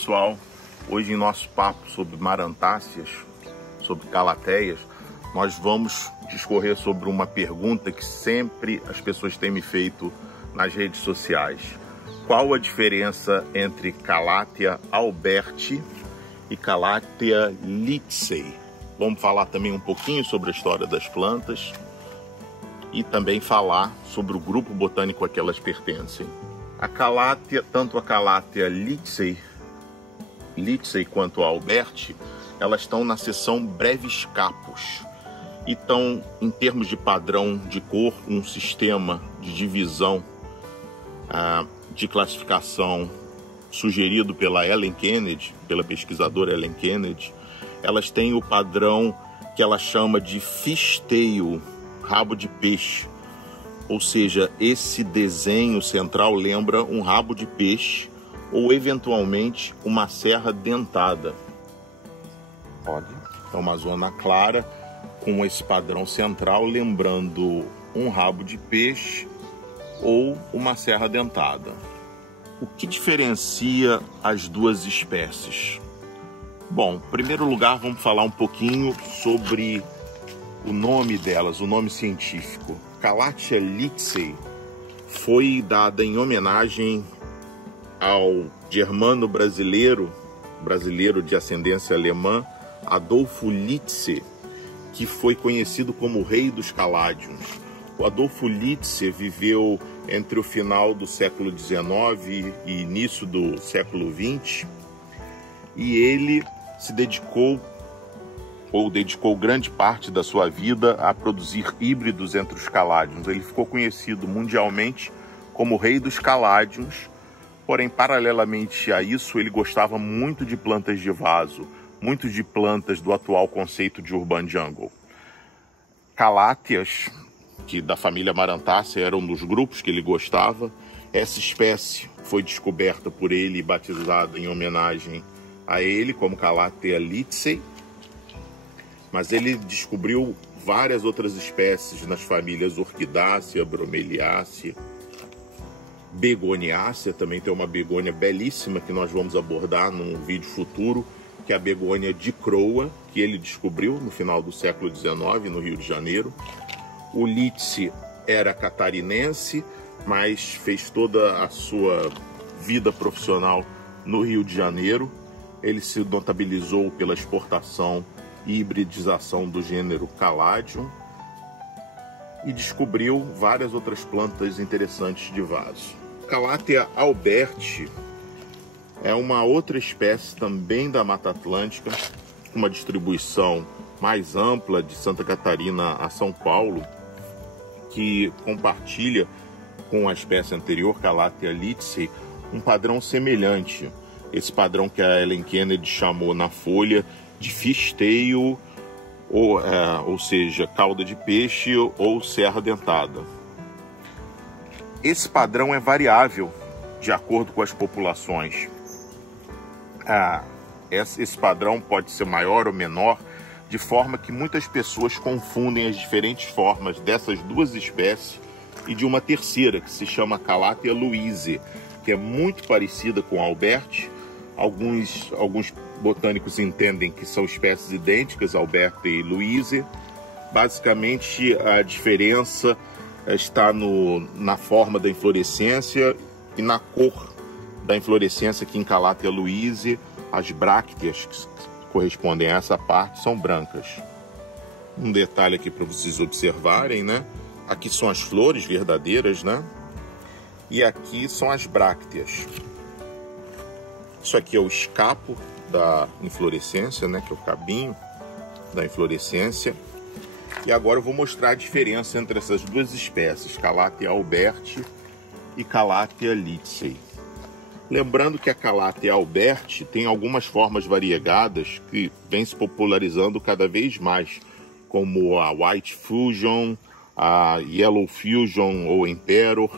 pessoal, hoje em nosso papo sobre marantáceas, sobre calatheias, nós vamos discorrer sobre uma pergunta que sempre as pessoas têm me feito nas redes sociais. Qual a diferença entre Calathea alberti e Calathea litsei? Vamos falar também um pouquinho sobre a história das plantas e também falar sobre o grupo botânico a que elas pertencem. A Calathea, tanto a Calathea litsei quanto a alberti, elas estão na seção brevis capus e estão, em termos de padrão de cor, um sistema de divisão de classificação sugerido pela Ellen Kennedy, pela pesquisadora Ellen Kennedy. Elas têm o padrão que ela chama de fish-tail, rabo de peixe, ou seja, esse desenho central lembra um rabo de peixe ou eventualmente uma serra dentada. Olha, é uma zona clara com esse padrão central lembrando um rabo de peixe ou uma serra dentada. O que diferencia as duas espécies? Bom, em primeiro lugar, vamos falar um pouquinho sobre o nome delas, o nome científico. Calathea litsei foi dada em homenagem ao germano brasileiro de ascendência alemã, Adolfo Litsche, que foi conhecido como o rei dos caládiums. O Adolfo Litsche viveu entre o final do século XIX e início do século XX, e ele dedicou grande parte da sua vida a produzir híbridos entre os caládiums. Ele ficou conhecido mundialmente como o rei dos caládiums, porém, paralelamente a isso, ele gostava muito de plantas de vaso, muito de plantas do atual conceito de urban jungle. Calátheas, que da família Marantácea era um dos grupos que ele gostava. Essa espécie foi descoberta por ele e batizada em homenagem a ele como Calathea litsei, mas ele descobriu várias outras espécies nas famílias Orquidácea, Bromeliácea, Begoniácea. Também tem uma begônia belíssima que nós vamos abordar num vídeo futuro, que é a begônia de Croa, que ele descobriu no final do século XIX, no Rio de Janeiro. O Litsche era catarinense, mas fez toda a sua vida profissional no Rio de Janeiro. Ele se notabilizou pela exportação e hibridização do gênero Caladium e descobriu várias outras plantas interessantes de vaso. Calathea alberti é uma outra espécie também da Mata Atlântica, uma distribuição mais ampla de Santa Catarina a São Paulo, que compartilha com a espécie anterior, Calathea litsei, um padrão semelhante. Esse padrão que a Ellen Kennedy chamou na folha de fish-tail, ou seja, cauda de peixe ou serra dentada. Esse padrão é variável de acordo com as populações. Esse padrão pode ser maior ou menor, de forma que muitas pessoas confundem as diferentes formas dessas duas espécies e de uma terceira, que se chama Calathea louise, que é muito parecida com a alberti. Alguns botânicos entendem que são espécies idênticas, alberti e louise. Basicamente, a diferença está na forma da inflorescência e na cor da inflorescência, que em Calathea louise as brácteas que correspondem a essa parte são brancas. Um detalhe aqui para vocês observarem, né? Aqui são as flores verdadeiras, né? E aqui são as brácteas. Isso aqui é o escapo da inflorescência, né? Que é o cabinho da inflorescência. E agora eu vou mostrar a diferença entre essas duas espécies, Calathea alberti e Calathea litsei. Lembrando que a Calathea alberti tem algumas formas variegadas que vêm se popularizando cada vez mais, como a White Fusion, a Yellow Fusion ou Emperor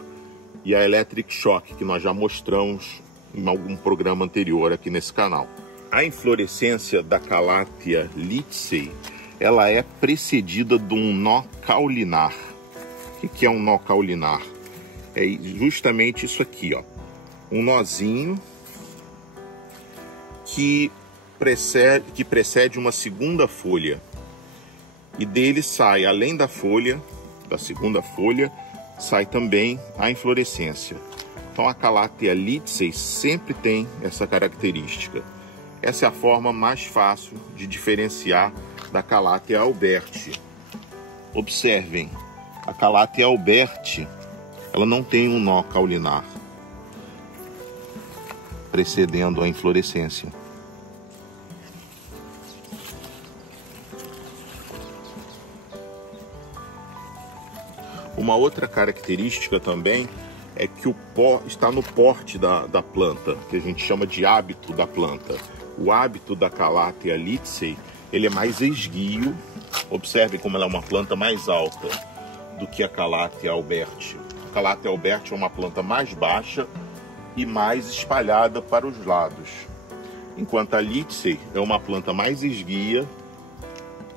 e a Electric Shock, que nós já mostramos em algum programa anterior aqui nesse canal. A inflorescência da Calathea litsei, ela é precedida de um nó caulinar. O que é um nó caulinar? É justamente isso aqui, ó. Um nozinho que precede uma segunda folha. E dele sai, além da folha, da segunda folha, sai também a inflorescência. Então a Calathea litsei sempre tem essa característica. Essa é a forma mais fácil de diferenciar da Calathea alberti. Observem, a Calathea alberti, ela não tem um nó caulinar precedendo a inflorescência. Uma outra característica também é que o pó está no porte da planta, que a gente chama de hábito da planta. O hábito da Calathea litsei, ele é mais esguio. Observe como ela é uma planta mais alta do que a Calathea alberti. A Calathea alberti é uma planta mais baixa e mais espalhada para os lados, enquanto a litsei é uma planta mais esguia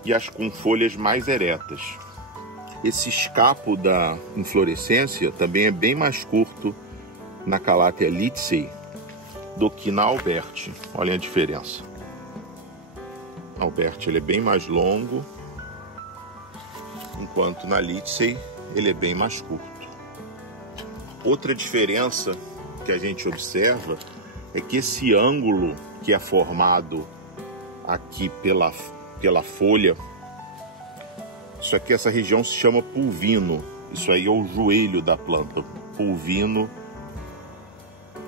e as com folhas mais eretas. Esse escapo da inflorescência também é bem mais curto na Calathea litsei do que na alberti. Olha a diferença. A alberti ele é bem mais longo, enquanto na litsei ele é bem mais curto. Outra diferença que a gente observa é que esse ângulo que é formado aqui pela folha, isso aqui, essa região se chama pulvino. Isso aí é o joelho da planta. Pulvino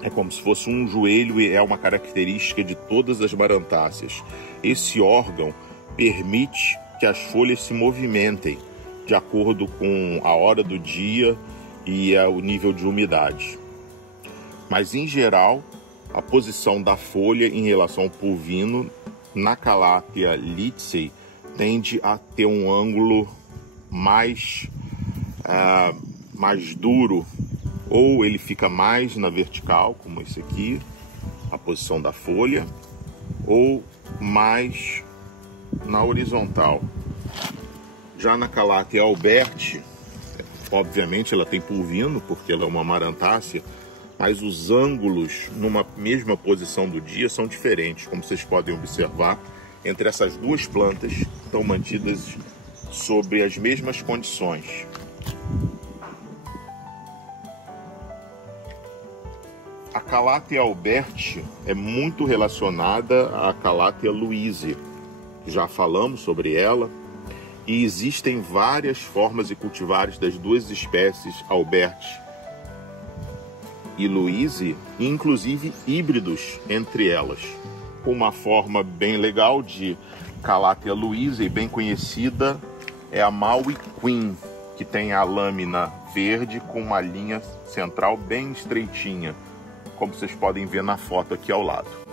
é como se fosse um joelho e é uma característica de todas as marantáceas. Esse órgão permite que as folhas se movimentem de acordo com a hora do dia e o nível de umidade. Mas, em geral, a posição da folha em relação ao pulvino na Calathea litsei tende a ter um ângulo mais duro, ou ele fica mais na vertical, como esse aqui, a posição da folha, ou mais na horizontal. Já na Calathea alberti, obviamente ela tem pulvino, porque ela é uma marantácea, mas os ângulos numa mesma posição do dia são diferentes, como vocês podem observar. Entre essas duas plantas estão mantidas sobre as mesmas condições. A Calathea alberti é muito relacionada à Calathea luizii. Já falamos sobre ela e existem várias formas de cultivares das duas espécies alberti e luizii, inclusive híbridos entre elas. Uma forma bem legal de Calathea luizii, bem conhecida, é a Maui Queen, que tem a lâmina verde com uma linha central bem estreitinha, como vocês podem ver na foto aqui ao lado.